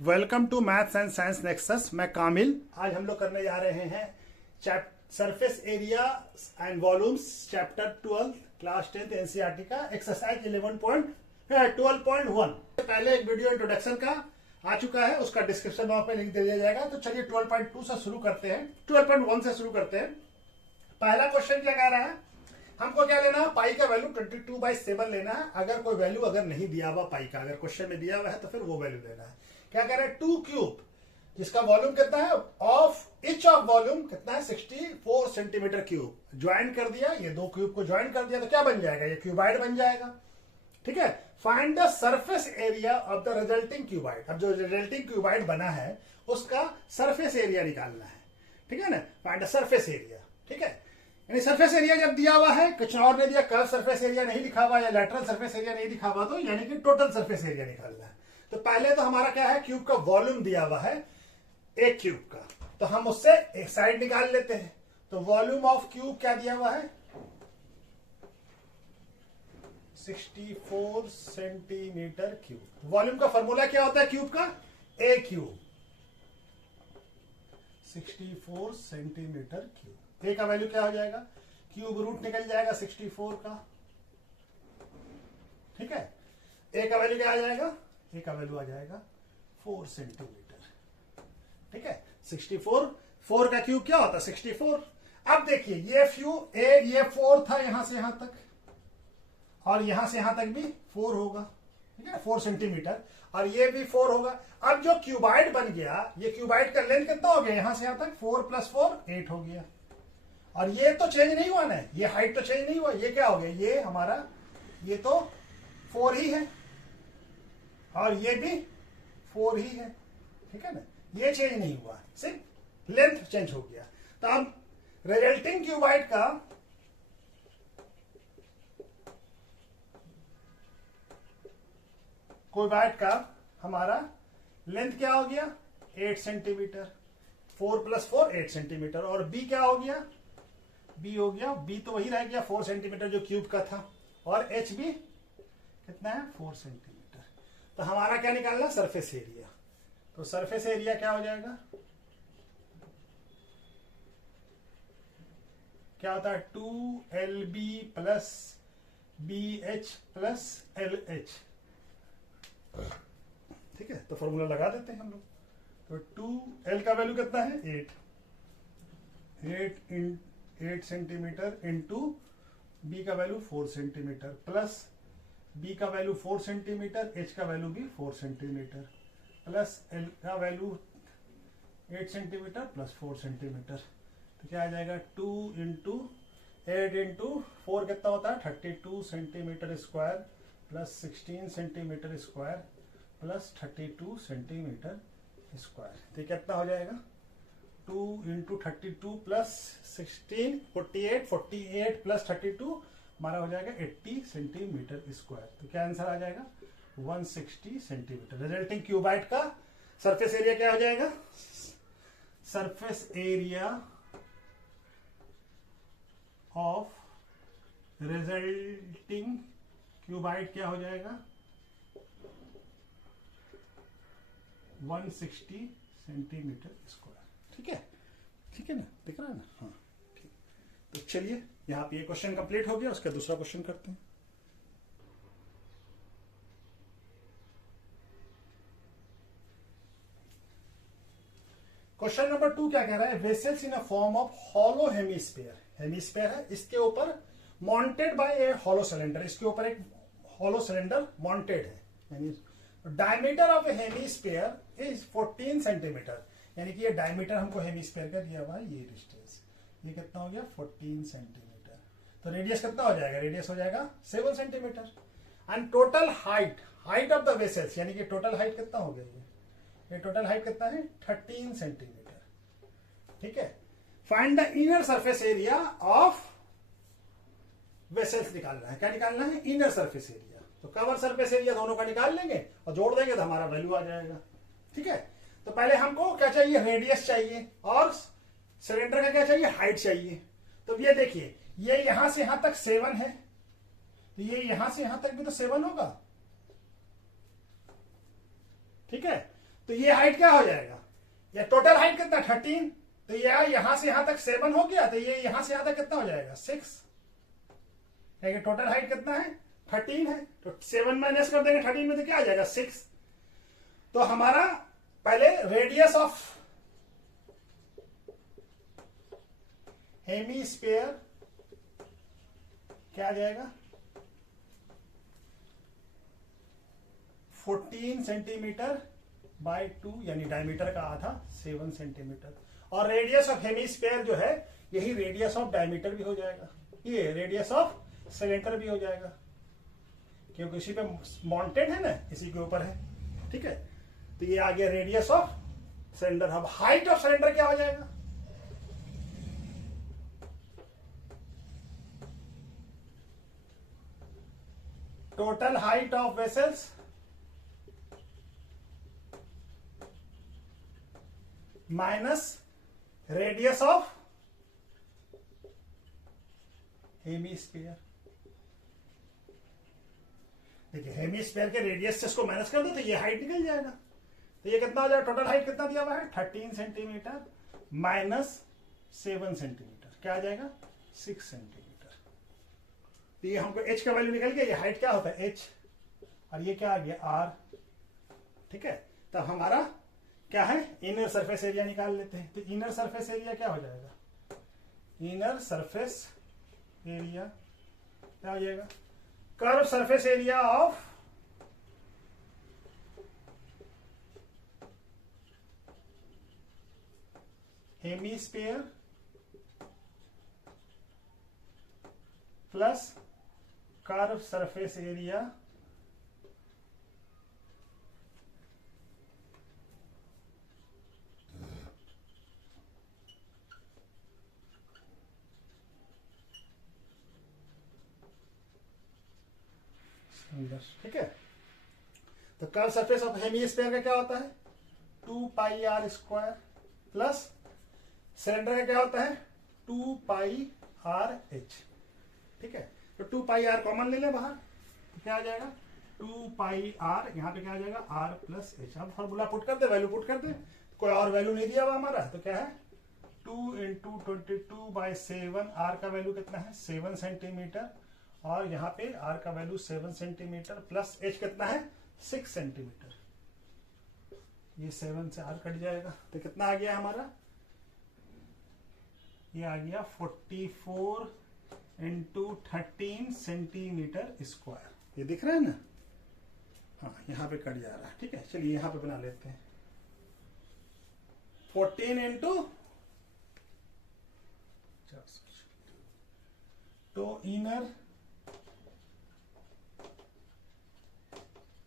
Welcome to Maths and Science Nexus. मैं कामिल। आज हम लोग करने जा रहे हैं surface area and volumes chapter 12 class 10th NCERT का एक्सरसाइज 11.12.1। पहले एक वीडियो इंट्रोडक्शन का आ चुका है, उसका डिस्क्रिप्शन बॉक्स में लिंक दे दिया जाएगा। तो चलिए 12.2 से शुरू करते हैं, 12.1 से शुरू करते हैं। पहला क्वेश्चन क्या कह रहा है, हमको क्या लेना है, पाई का वैल्यू 22/7 लेना है। अगर कोई वैल्यू अगर नहीं दिया हुआ पाई का, अगर क्वेश्चन में दिया हुआ है तो फिर वो वैल्यू लेना है। क्या कह रहा है, 2 क्यूब जिसका वॉल्यूम कितना है, ऑफ इच ऑफ वॉल्यूम कितना है 64 सेंटीमीटर क्यूब। ज्वाइन कर दिया, ये दो क्यूब को ज्वाइन कर दिया तो क्या बन जाएगा, ये क्यूबाइड बन जाएगा। ठीक है, find the surface area of the resulting cuboid. अब जो रिजल्टिंग क्यूबाइड बना है उसका सरफेस एरिया निकालना है। ठीक है ना, फाइंड द सरफेस एरिया। ठीक है, यानी सरफेस एरिया जब दिया हुआ है, कुछ और ने दिया, कर्व सरफेस एरिया नहीं लिखा हुआ या लैटरल सरफेस एरिया नहीं लिखा हुआ, तो यानी कि टोटल सरफेस एरिया निकालना है। तो पहले तो हमारा क्या है, क्यूब का वॉल्यूम दिया हुआ है एक क्यूब का, तो हम उससे एक साइड निकाल लेते हैं। तो वॉल्यूम ऑफ क्यूब क्या दिया हुआ है, 64 सेंटीमीटर क्यूब। वॉल्यूम का फॉर्मूला क्या होता है क्यूब का, ए क्यूब, 64 सेंटीमीटर क्यूब। ए का वैल्यू क्या हो जाएगा, क्यूब रूट निकल जाएगा 64 का। ठीक है, ए का वैल्यू क्या आ जाएगा, ए का वैल्यू आ जाएगा 4 सेंटीमीटर। ठीक है, 64, 4 का क्यूब क्या होता है 64। अब देखिए ये ये 4 था यहां से यहां तक, और यहां से यहां तक भी 4 होगा। ठीक है, 4 सेंटीमीटर, और ये भी 4 होगा। अब जो क्यूबाइड बन गया, ये क्यूबाइड का लेंथ कितना हो गया, यहां से यहां तक 4 + 4 8 हो गया। और ये तो चेंज नहीं हुआ ना, ये हाइट तो चेंज नहीं हुआ, ये क्या हो गया, ये हमारा ये तो 4 ही है, और ये भी 4 ही है। ठीक है ना, ये चेंज नहीं हुआ, सिर्फ लेंथ चेंज हो गया। तो अब रिजल्टिंग क्यूबाइड का हमारा लेंथ क्या हो गया 8 सेंटीमीटर, 4 + 4 8 सेंटीमीटर। और बी क्या हो गया, बी हो गया, बी तो वही रह गया 4 सेंटीमीटर जो क्यूब का था, और एच भी कितना है 4 सेंटीमीटर। तो हमारा क्या निकालना, सरफेस एरिया। तो सरफेस एरिया क्या हो जाएगा, क्या होता है 2LB + BH + LH। ठीक है, तो फॉर्मूला लगा देते हैं हम लोग। तो 2L का वैल्यू कितना है 8 सेंटीमीटर इंटू B का वैल्यू 4 सेंटीमीटर, प्लस B का वैल्यू 4 सेंटीमीटर, H का वैल्यू भी 4 सेंटीमीटर, प्लस L का वैल्यू 8 सेंटीमीटर + 4 सेंटीमीटर। तो क्या आ जाएगा 2 × 8 × 4 कितना होता है 32 centimetre square, plus 16 centimetre square, plus 32 centimetre square. तो कितना हो जाएगा 2 × 32 + 16 48, 48 + 32 हमारा हो जाएगा 80 सेंटीमीटर स्क्वायर। तो क्या आंसर आ जाएगा 160 सेंटीमीटर। रिजल्टिंग क्यूबाइड का सरफेस एरिया क्या हो जाएगा, surface area of resulting cuboid क्या हो जाएगा 160 सेंटीमीटर स्क्वायर। ठीक है, ठीक है ना, दिख रहा है ना, हाँ ठीक। तो चलिए यहाँ पे ये क्वेश्चन कंप्लीट हो गया, उसका दूसरा क्वेश्चन करते हैं। क्वेश्चन नंबर 2 क्या कह रहा है, vessels in a form of hollow hemisphere. Hemisphere है, इसके ऊपर माउंटेड बाय ए हॉलो सिलेंडर, इसके ऊपर एक हॉलो सिलेंडर माउंटेड है। यानी diameter of A hemisphere is 14 centimetre. यानी कि ये डायमीटर हमको हेमीस्फीयर का दिया हुआ है, ये डिस्टेंस, ये कितना हो गया 14 सेंटीमीटर। तो रेडियस कितना हो जाएगा, रेडियस हो जाएगा 7 centimetre. And total height of the vessels, यानी कि टोटल हाइट कितना हो गया, ये टोटल हाइट कितना है 13 सेंटीमीटर। ठीक है, find the inner surface area of vessels निकालना है। क्या निकालना है, इनर सरफेस एरिया। तो कवर सरफेस एरिया दोनों का निकाल लेंगे और जोड़ देंगे तो हमारा वैल्यू आ जाएगा। ठीक है, तो पहले हमको क्या चाहिए, रेडियस चाहिए, और सिलेंडर का क्या चाहिए, हाइट चाहिए। तो ये देखिए, ये यहां से यहां तक 7 है, तो ये यहां से यहां तक भी तो 7 होगा। ठीक है, तो ये हाइट क्या हो जाएगा, ये टोटल हाइट कितना 13, तो ये यहां से यहां तक 7 हो गया, तो ये यहां से यहां तक कितना हो जाएगा 6, टोटल हाइट कितना है 13 है, तो 7 माइनस कर देंगे 13 में तो क्या आ जाएगा 6। तो हमारा पहले रेडियस ऑफ हेमीस्फीयर क्या आ जाएगा 14 सेंटीमीटर बाय 2, यानी डायमीटर का आधा 7 सेंटीमीटर, और रेडियस ऑफ हेमीस्फीयर जो है यही रेडियस ऑफ डायमीटर भी हो जाएगा, ये रेडियस ऑफ सिलेंडर भी हो जाएगा, क्योंकि इसी पे माउंटेड है ना, इसी के ऊपर है। ठीक है, तो ये आ गया रेडियस ऑफ सिलेंडर। अब हाइट ऑफ सिलेंडर क्या हो जाएगा, total height of vessels minus radius of hemisphere. देखिए हेमीस्फीयर के रेडियस से इसको माइनस कर दो तो ये हाइट निकल जाएगा, तो ये कितना हो जाएगा, टोटल हाइट कितना दिया हुआ है 13 सेंटीमीटर माइनस 7 सेंटीमीटर, क्या आ जाएगा 6 सेंटीमीटर। तो ये हमको h का वैल्यू निकल गया, ये हाइट क्या होता है h, और ये क्या आ गया r। ठीक है, तब हमारा क्या है, इनर सरफेस एरिया निकाल लेते हैं। तो इनर सरफेस एरिया क्या हो जाएगा, इनर सरफेस एरिया क्या हो जाएगा, curve surface area of hemisphere plus curve surface area ठीक है। तो कर्व सरफेस ऑफ हेमीस्फीयर का क्या होता है 2 पाई आर स्क्वायर प्लस सिलेंडर का क्या होता है 2 पाई आर एच। ठीक है, तो 2 पाई आर कॉमन ले ले बाहर, तो क्या आ जाएगा 2 पाई आर, यहाँ पे क्या आ जाएगा आर प्लस एच। अब फॉर्मूला पुट कर दे, वैल्यू पुट कर दे, कोई और वैल्यू नहीं दिया हुआ हमारा, तो क्या है 2 इंटू 22/7, आर का वैल्यू कितना है 7 सेंटीमीटर, और यहाँ पे r का वैल्यू 7 सेंटीमीटर प्लस h कितना है 6 सेंटीमीटर, ये 7 से r कट जाएगा, तो कितना आ गया हमारा, ये आ गया 44 इंटू 13 सेंटीमीटर स्क्वायर। ये दिख रहा है ना, हाँ यहाँ पे कट जा रहा है। ठीक है, चलिए यहाँ पे बना लेते हैं 14 इंटू, तो inner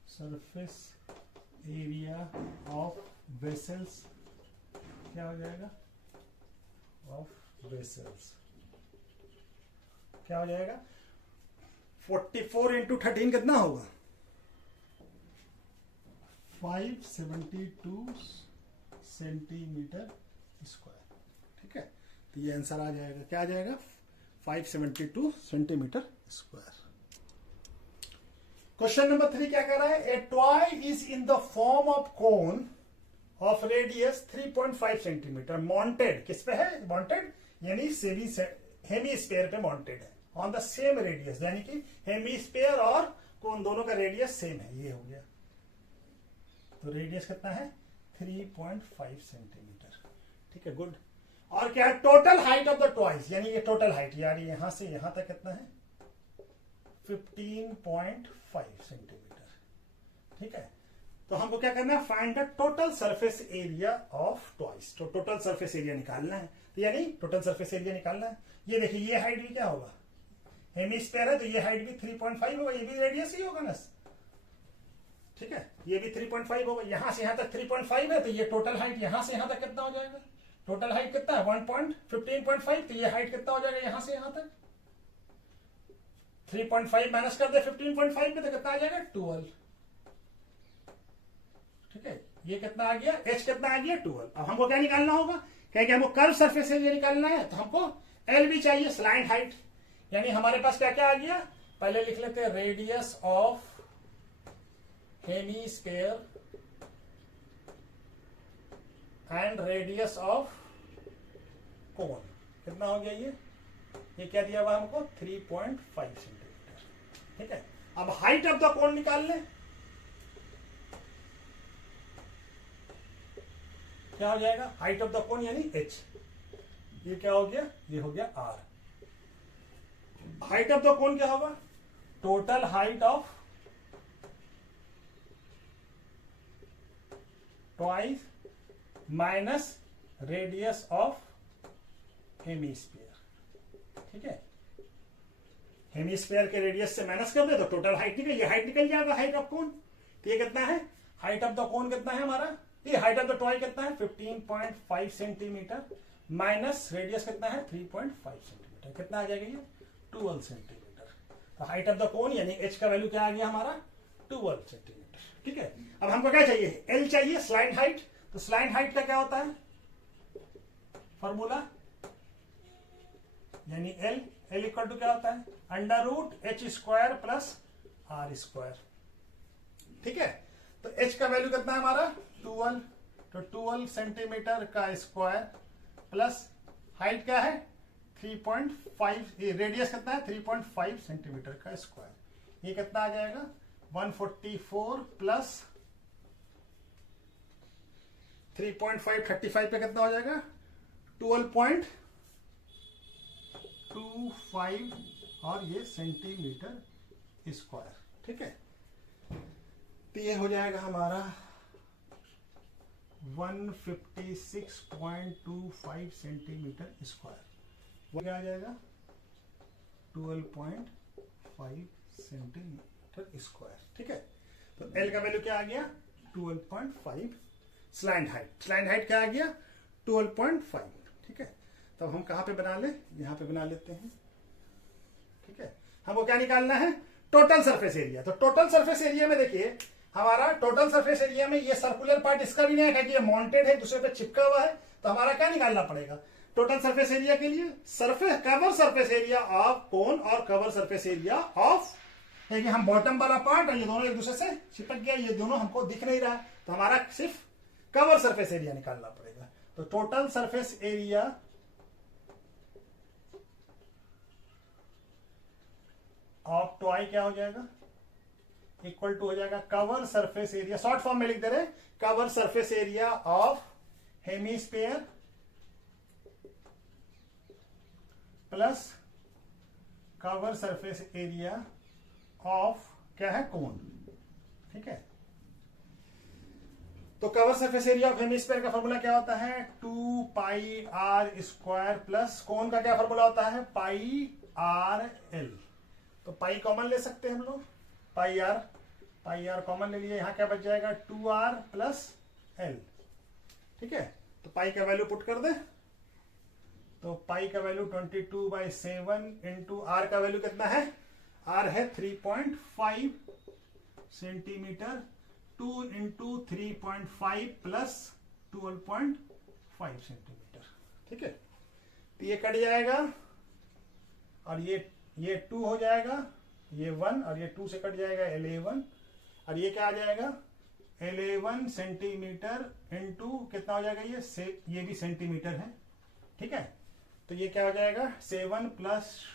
surface area of vessels क्या हो जाएगा, ऑफ वेसल्स क्या हो जाएगा 44 इंटू 13 कितना होगा 572 सेंटीमीटर स्क्वायर। ठीक है, तो ये आंसर आ जाएगा, क्या आ जाएगा 572 सेंटीमीटर स्क्वायर। क्वेश्चन नंबर 3 क्या कर रहा है, ए toy is in the form of cone of radius 3.5 centimetre, mounted किस पे है, माउंटेड यानी हेमीस्फीयर पे माउंटेड है, ऑन द सेम रेडियस, यानी कि हेमीस्फीयर और कोन दोनों का रेडियस सेम है, ये हो गया। तो रेडियस कितना है 3.5 सेंटीमीटर। ठीक है, गुड। और क्या है total height of the toys, यानी ये टोटल हाइट, यानी यहां से यहां तक कितना है 15.5 सेंटीमीटर। ठीक है, तो हमको क्या करना है find the total surface area of toys, तो टोटल सरफेस एरिया निकालना है, तो यानी टोटल सरफेस एरिया निकालना है। ये देखिए ये हाइट भी क्या होगा, हेमीस्फीयर है तो ये हाइट भी 3.5 होगा, ये भी रेडियस ही होगा ना। ठीक है, ये भी 3.5 होगा, यहां से यहां तक 3.5 है, तो ये टोटल हाइट यहां से यहां तक कितना हो जाएगा, टोटल हाइट कितना है 15.5, तो ये हाइट कितना हो जाएगा यहां से यहां तक 3.5 माइनस कर दे 15.5 में, तो कितना आ जाएगा 12। ठीक है, ये कितना आ गया h कितना आ गया 12। अब हमको क्या निकालना होगा, क्या हमको कर्व सरफेस एरिया निकालना है, तो हमको एल भी चाहिए, स्लाइड हाइट, यानी हमारे पास क्या क्या आ गया, पहले लिख लेते हैं radius of hemisphere and radius of cone कितना हो गया ये क्या दिया हुआ हमको 3.5 सेंटीमीटर। ठीक है, अब हाइट ऑफ द कोन निकाल ले, क्या हो जाएगा हाइट ऑफ द कोन यानी h, ये क्या हो गया, ये हो गया r। Height of the cone क्या होगा, total height of twice minus radius of hemisphere. ठीक है, हेमीस्फीयर के रेडियस से माइनस कर दे तो टोटल हाइट निकल, ये हाइट निकल जाएगा हाइट ऑफ कोन। तो ये कितना है, हाइट ऑफ द कोन कितना है हमारा, ये हाइट ऑफ द ट्वाई कितना है 15.5 सेंटीमीटर माइनस रेडियस कितना है 3.5 सेंटीमीटर, कितना आ जाएगा ये 12 सेंटीमीटर। तो हाइट ऑफ द कोन यानी h का वैल्यू क्या आ गया हमारा 12 सेंटीमीटर। ठीक है, अब हमको क्या चाहिए, l चाहिए स्लाइड हाइट। तो स्लाइड हाइट का क्या होता है फॉर्मूला, यानी l इक्वल टू क्या होता है under root h square plus r square. ठीक है, तो h का वैल्यू कितना है हमारा 12, तो 12 सेंटीमीटर का स्क्वायर प्लस हाइट क्या है 3.5, रेडियस कितना है 3.5 सेंटीमीटर का स्क्वायर, ये कितना आ जाएगा 144 प्लस 3.5 35 पे कितना हो जाएगा 12.25 और ये सेंटीमीटर स्क्वायर। ठीक है, तो ये हो जाएगा हमारा 156.25 सेंटीमीटर स्क्वायर, वो क्या आ जाएगा 12.5 सेंटीमीटर स्क्वायर। ठीक है, तो L का वैल्यू क्या आ गया 12.5, स्लैंड हाइट क्या आ गया 12.5। ठीक है, तब हम कहां पे बना ले, यहां पे बना लेते हैं। ठीक है, हमको क्या निकालना है टोटल सरफेस एरिया। तो टोटल सरफेस एरिया में देखिए हमारा टोटल सरफेस एरिया में ये सर्कुलर पार्ट इसका भी नहीं है क्योंकि ये माउंटेड है, दूसरे पे चिपका हुआ है। तो हमारा क्या निकालना पड़ेगा टोटल सरफेस एरिया के लिए, cover surface area of cone और कवर सरफेस एरिया ऑफ, है कि हम बॉटम वाला पार्ट और ये दोनों एक दूसरे से चिपक गया, ये दोनों हमको दिख नहीं रहा, तो हमारा सिर्फ कवर सरफेस एरिया निकालना पड़ेगा। तो total surface area of toy क्या हो जाएगा इक्वल टू हो जाएगा cover surface area, short form में लिख दे रहे cover surface area of hemisphere plus cover surface area of क्या है कोन। ठीक है, तो cover surface area of hemisphere का फॉर्मूला क्या होता है 2 पाई आर स्क्वायर प्लस कोन का क्या फॉर्मूला होता है पाई आर एल। तो पाई कॉमन ले सकते हैं हम लोग, पाई आर कॉमन ले लिए, यहां क्या बच जाएगा 2r प्लस एल। ठीक है, तो पाई का वैल्यू पुट कर दे, तो पाई का वैल्यू 22/7 इंटू आर का वैल्यू कितना है, आर है 3.5 सेंटीमीटर, 2 इंटू 3.5 प्लस 12.5 सेंटीमीटर। ठीक है, तो ये कट जाएगा और ये 2 हो जाएगा, ये 1 और ये 2 से कट जाएगा 11 और ये क्या आ जाएगा 11 सेंटीमीटर इंटू कितना हो जाएगा ये भी सेंटीमीटर है। ठीक है, तो ये क्या हो जाएगा 7 प्लस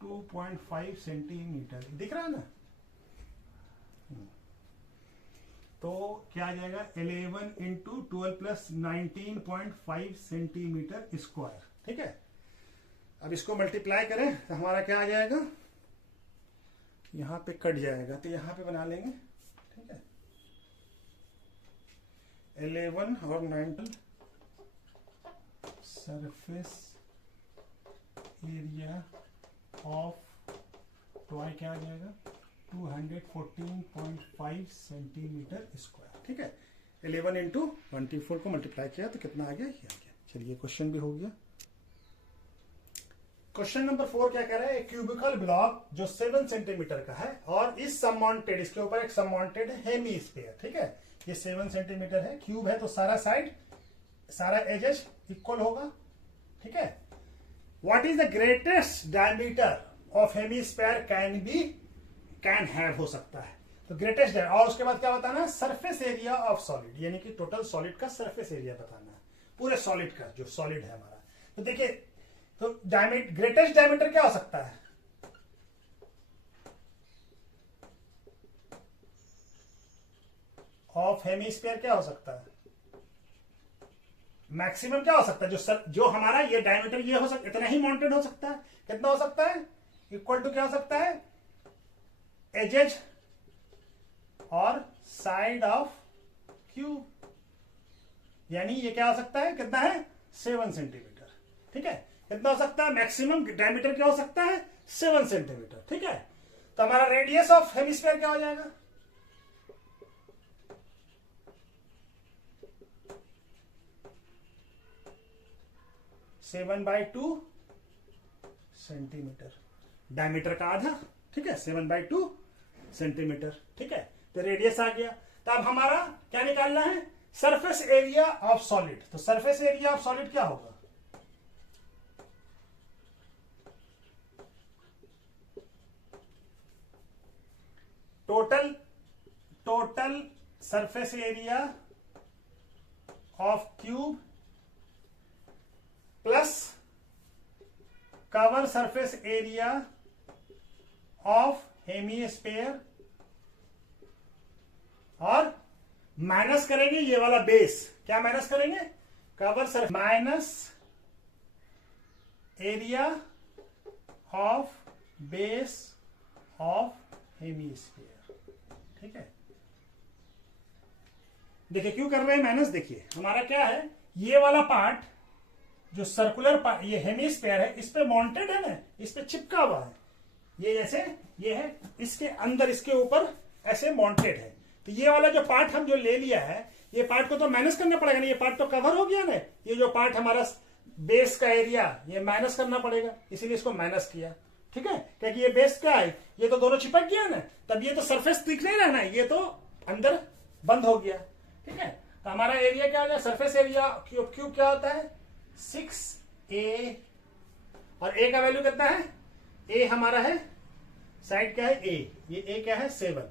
2.5 सेंटीमीटर, दिख रहा है ना। तो क्या आ जाएगा 11 इंटू 12 प्लस 19.5 सेंटीमीटर स्क्वायर। ठीक है, अब इसको मल्टीप्लाई करें तो हमारा क्या आ जाएगा, यहां पे कट जाएगा तो यहां पे बना लेंगे। ठीक है, 11 और 19 सरफेस एरिया ऑफ टॉय क्या आ जाएगा 214.5 सेंटीमीटर स्क्वायर। ठीक है, 11 इंटू 24 को मल्टीप्लाई किया तो कितना आ गया, ये आ गया। चलिए क्वेश्चन भी हो गया। क्वेश्चन नंबर 4 क्या कह रहा है, एक क्यूबिकल ब्लॉक जो 7 सेंटीमीटर का है और इस सबमाउंटेड, इसके ऊपर एक सबमाउंटेड हेमीस्फीयर। ठीक है, ये 7 सेंटीमीटर है, क्यूब है तो सारा साइड सारा एजेस इक्वल होगा। ठीक है, what is the greatest diameter of hemisphere can have हो सकता है, तो ग्रेटेस्ट और उसके बाद क्या बताना है सरफेस एरिया ऑफ सॉलिड, यानी कि टोटल सॉलिड का सरफेस एरिया बताना है। पूरे सॉलिड का, जो सॉलिड है हमारा। तो देखिए, तो ग्रेटेस्ट डायमीटर क्या हो सकता है? ऑफ हेमीस्फीयर क्या हो सकता है? मैक्सिमम क्या हो सकता है? जो हमारा ये डायमीटर ये हो सकता, इतना ही माउंटेड हो सकता है। कितना हो सकता है? इक्वल टू क्या हो सकता है? एजेज और साइड ऑफ क्यूब, यानी ये क्या हो सकता है? कितना है? 7 सेंटीमीटर। ठीक है, कितना हो सकता है? मैक्सिमम डायमीटर क्या हो सकता है? 7 सेंटीमीटर। ठीक है, तो हमारा रेडियस ऑफ हेमिस्फीयर क्या हो जाएगा? सेवन बाई 2 सेंटीमीटर, डायमीटर का आधा। ठीक है, 7/2 सेंटीमीटर। ठीक है, तो रेडियस आ गया। तो अब हमारा क्या निकालना है? Surface area of solid. तो सरफेस एरिया ऑफ सॉलिड क्या होगा? Total surface area of cube plus cover surface area of hemisphere, और माइनस करेंगे ये वाला बेस। क्या माइनस करेंगे? Cover surface minus area of base of hemisphere. ठीक है, देखिए क्यों कर रहे हैं माइनस? देखिए हमारा क्या है, ये वाला पार्ट जो सर्कुलर पार्ट, ये हेमीस्फीयर है, इस पे माउंटेड है ना, इस पे चिपका हुआ है। ये जैसे ये है, इसके अंदर, इसके ऊपर ऐसे माउंटेड है। तो ये वाला जो पार्ट हम जो ले लिया है, ये पार्ट को तो माइनस करना पड़ेगा ना, ये पार्ट तो कवर हो गया ना। ये जो पार्ट हमारा बेस का एरिया, ये माइनस करना पड़ेगा, इसीलिए इसको माइनस किया। ठीक है, क्योंकि ये बेस का है, ये तो दोनों चिपक गया ना, तब ये तो सरफेस दिख नहीं रहा ना, ये तो अंदर बंद हो गया। ठीक है, तो हमारा एरिया क्या हो गया? सरफेस एरिया क्यूब क्या होता है? 6a, और a का वैल्यू कितना है? a हमारा है, साइड क्या है? a, ये a क्या है? 7।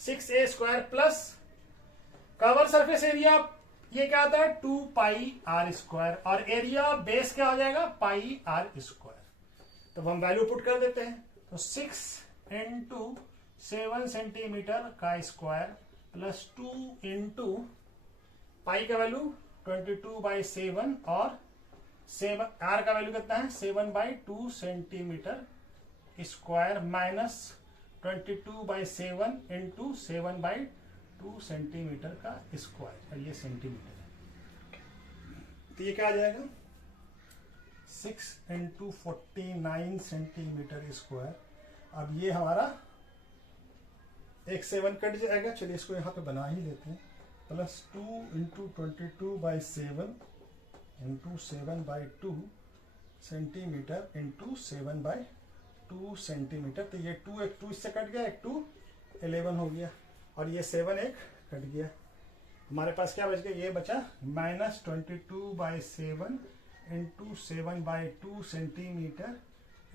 6a square plus cover surface area, ये क्या आता है? 2 पाई r स्क्वायर, और एरिया बेस क्या हो जाएगा? पाई r स्क्वायर। तो हम वैल्यू पुट कर देते हैं। तो 6 इंटू 7 सेंटीमीटर का स्क्वायर प्लस 2 इंटू पाई का वैल्यू 22/7, और 7 आर का वैल्यू कितना है? 7/2 centimetre square minus 22/7 into 7/2 centimetre का स्क्वायर, और ये सेंटीमीटर है। तो ये क्या आ जाएगा? 6 इंटू 49 सेंटीमीटर स्क्वायर। अब ये हमारा एक 7 कट जाएगा, चलिए इसको यहां पे बना ही लेते हैं। Plus 2 into 22/7 into 7/2 centimetre into 7/2 centimetre. तो ये 2, एक 2 इससे कट गया, एक 2 11 हो गया, और ये 7 एक कट गया। हमारे पास क्या बच गया? ये बचा minus 22/7 into 7/2 centimetre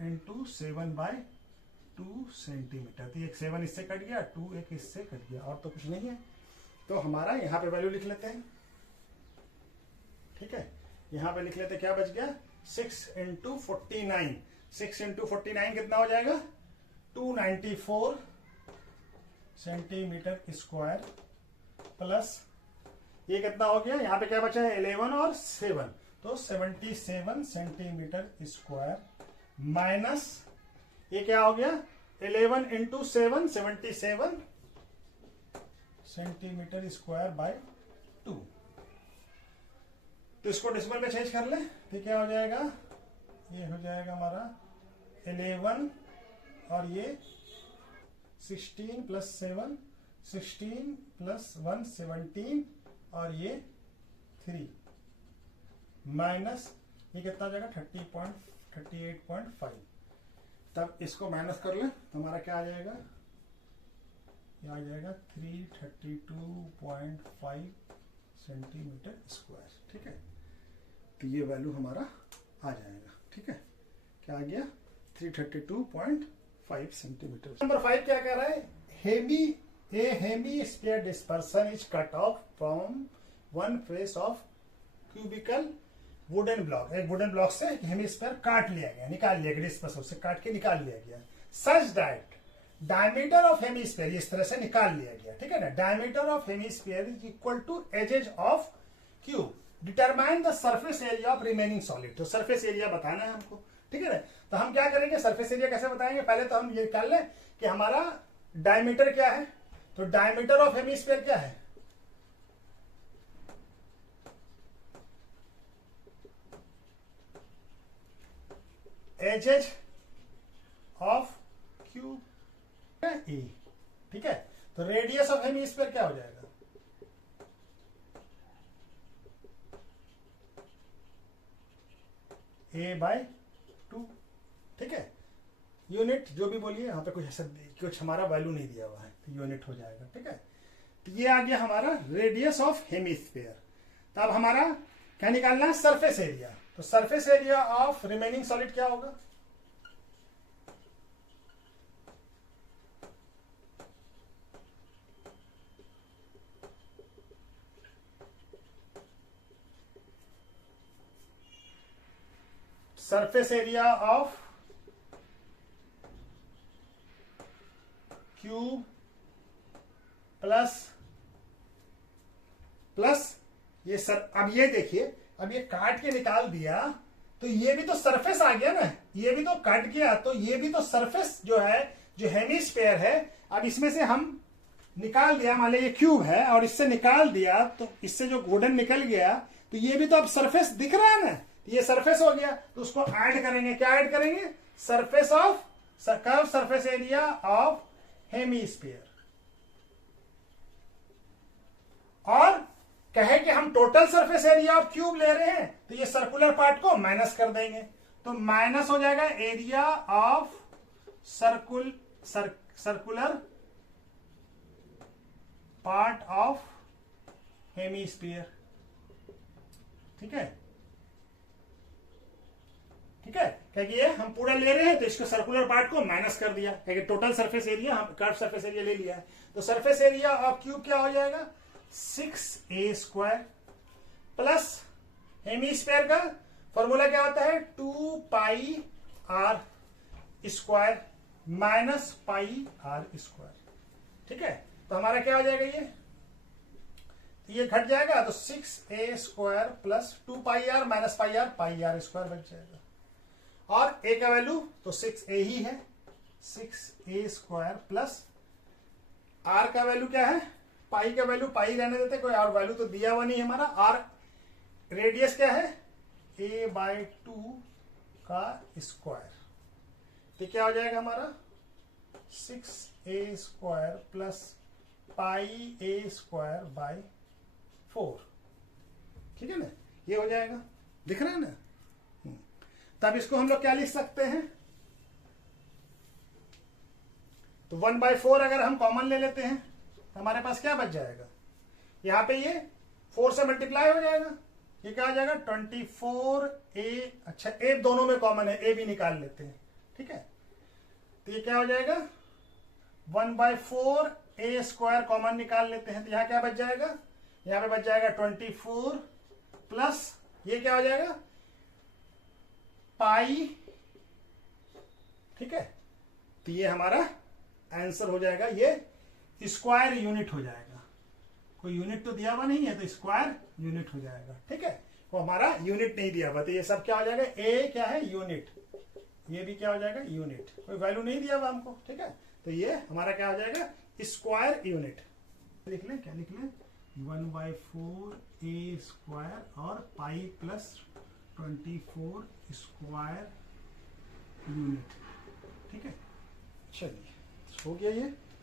into 7/2 centimetre. तो एक 7 इससे कट गया, 2 एक इससे कट गया, और तो कुछ नहीं है। तो हमारा यहां पे वैल्यू लिख लेते हैं। ठीक है, यहां पे लिख लेते हैं, क्या बच गया? 6 इंटू 49, 6 इंटू 49 कितना हो जाएगा? 294 सेंटीमीटर स्क्वायर, प्लस ये कितना हो गया? यहाँ पे क्या बचा है? 11 और 7, तो 77 सेंटीमीटर स्क्वायर, माइनस ये क्या हो गया? 11 इंटू 7, 77 सेंटीमीटर स्क्वायर बाय 2। तो इसको डेसिमल में चेंज कर ले, तो क्या हो जाएगा? ये हो जाएगा हमारा 11, और ये 16 प्लस 7, 16 प्लस 1 17, और ये 3 माइनस ये कितना हो जाएगा? 38.5। तब इसको माइनस कर ले तो हमारा क्या आ जाएगा? ये आ जाएगा 332.5 सेंटीमीटर स्क्वायर। ठीक है, तो ये वैल्यू हमारा आ जाएगा। ठीक है, क्या आ गया? 332.5 सेंटीमीटर। नंबर 5 क्या कह रहा है? Hemisphere depression is cut off from one face of cubical wooden block, एक वुडन ब्लॉक से हेमिस्फीयर काट लिया गया, निकाल लिया गया, डिस्पर्स उससे काट के निकाल लिया गया। Such that diameter of hemisphere इस तरह से निकाल लिया गया, ठीक है ना। Diameter of hemisphere is equal to edges of cube. Determine the surface area of remaining solid, तो सरफेस एरिया बताना है हमको, ठीक है ना। तो हम क्या करेंगे, सरफेस एरिया कैसे बताएंगे, पहले तो हम ये निकाल लें कि हमारा डायमीटर क्या है। तो डायमीटर ऑफ हेमिस्फीयर क्या है, एजेज ऑफ क्यूब ई, ठीक है। तो रेडियस ऑफ हेमिस्फीयर क्या हो जाएगा, a बाय 2, ठीक है। यूनिट जो भी बोलिए, यहाँ पे कुछ हमारा वैल्यू नहीं दिया हुआ है, तो यूनिट हो जाएगा, ठीक है। तो ये आ गया हमारा रेडियस ऑफ हेमिस्फीयर। तो अब हमारा क्या निकालना है, सरफेस एरिया। तो surface area of remaining solid क्या होगा, surface area of cube plus ये अब ये देखिए, अब ये काट के निकाल दिया तो ये भी तो सरफेस आ गया ना, ये भी तो कट गया, तो ये भी तो सरफेस जो है, जो हेमिस्फीयर है। अब इसमें से हम निकाल दिया, मान लीजिए ये क्यूब है और इससे निकाल दिया, तो इससे जो वुडन निकल गया, तो ये भी तो अब सरफेस दिख रहा है ना, तो ये सरफेस हो गया। तो उसको ऐड करेंगे, क्या ऐड करेंगे, surface of curve surface area of hemisphere. और कहे कि हम total surface area of cube ले रहे हैं, तो ये सर्कुलर पार्ट को माइनस कर देंगे, तो माइनस हो जाएगा area of circular part of hemisphere, ठीक है, ठीक है। क्योंकि ये हम पूरा ले रहे हैं तो इसको सर्कुलर पार्ट को माइनस कर दिया, क्योंकि टोटल सरफेस एरिया हम कर्व सरफेस एरिया ले लिया है। तो सरफेस एरिया ऑफ क्यूब क्या हो जाएगा, 6a² प्लस हेमिस्फीयर का फॉर्मूला क्या होता है, 2πr² माइनस πr², ठीक है। तो हमारा क्या हो जाएगा, ये घट जाएगा, तो 6a² plus 2πr minus πr² बच जाएगा। और a का वैल्यू तो 6a ही है, 6a² प्लस r का वैल्यू क्या है, पाई का वैल्यू पाई रहने देते, कोई और वैल्यू तो दिया हुआ नहीं हमारा। और रेडियस क्या है, a/2 का स्क्वायर, तो क्या हो जाएगा हमारा 6a² प्लस πa²/4, ठीक है ना, ये हो जाएगा, दिख रहा है ना। तब इसको हम लोग क्या लिख सकते हैं, तो 1/4 अगर हम कॉमन ले लेते हैं तो हमारे पास क्या बच जाएगा, यहां पे ये 4 से मल्टीप्लाई हो जाएगा, ये क्या आ जाएगा 24a। अच्छा, a दोनों में कॉमन है, a भी निकाल लेते हैं, ठीक है। तो ये क्या हो जाएगा 1/4a² कॉमन निकाल लेते हैं, तो यहां क्या बच जाएगा, यहां पे बच जाएगा 24 प्लस ये क्या हो जाएगा पाई, ठीक है। तो ये हमारा आंसर हो जाएगा, ये स्क्वायर यूनिट हो जाएगा, कोई यूनिट तो दिया हुआ नहीं है, तो स्क्वायर यूनिट हो जाएगा, ठीक है। तो हमारा यूनिट नहीं दिया हुआ, तो ये सब क्या हो जाएगा, ए क्या है यूनिट, ये भी क्या हो जाएगा यूनिट, कोई वैल्यू नहीं दिया हुआ हमको, ठीक है। तो ये हमारा क्या हो जाएगा स्क्वायर यूनिट। लिख लें, क्या लिख लें, 1/4a² और पाई प्लस 24 स्क्वायर यूनिट, ठीक है। चलिए हो गया ये।